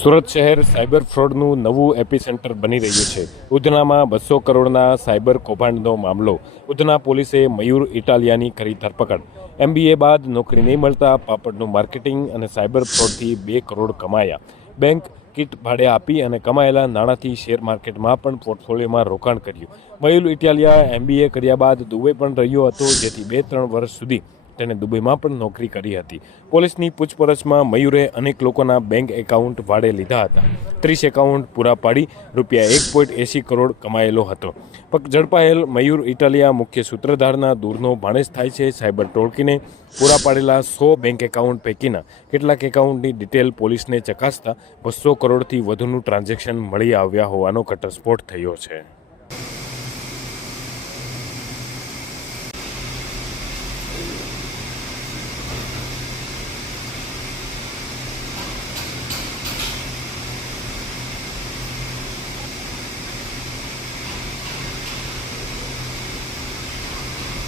સુરત શહેર સાયબર ફ્રોડનું નવું એપિસેન્ટર બની રહ્યું છે. ઉધનામાં 200 કરોડના સાયબર કૌભાંડનો મામલો. ઉધના પોલીસે મયુર ઇટાલિયાની કરી ધરપકડ. MBA બાદ નોકરી નહીં મળતા પાપડનું માર્કેટિંગ અને સાયબર ફ્રોડથી 2 કરોડ કમાયા. બેંક કિટ ભાડે આપી અને કમાયેલા નાણાંથી શેર માર્કેટમાં પણ પોર્ટફોલિયોમાં રોકાણ કર્યું. મયુર ઇટાલિયા MBA કર્યા બાદ દુબઈ પણ રહ્યો હતો, જેથી 2-3 વર્ષ સુધી તેણે દુબઈમાં પણ નોકરી કરી હતી. પોલીસની પૂછપરછમાં મયુરે અનેક લોકોના બેંક એકાઉન્ટ ભાડે લીધા હતા. 30 એકાઉન્ટ પૂરા પાડી ₹1.80 કરોડ કમાયેલો હતો. ઝડપાયેલ મયુર ઇટાલિયા મુખ્ય સૂત્રધારના દૂરનો ભાણેજ થાય છે. સાયબર ટોળકીને પૂરા પાડેલા 100 બેંક એકાઉન્ટ પૈકીના કેટલાક એકાઉન્ટની ડિટેલ પોલીસને ચકાસતા 200 કરોડથી વધુનું ટ્રાન્ઝેક્શન મળી આવ્યા હોવાનો ઘટસ્ફોટ થયો છે.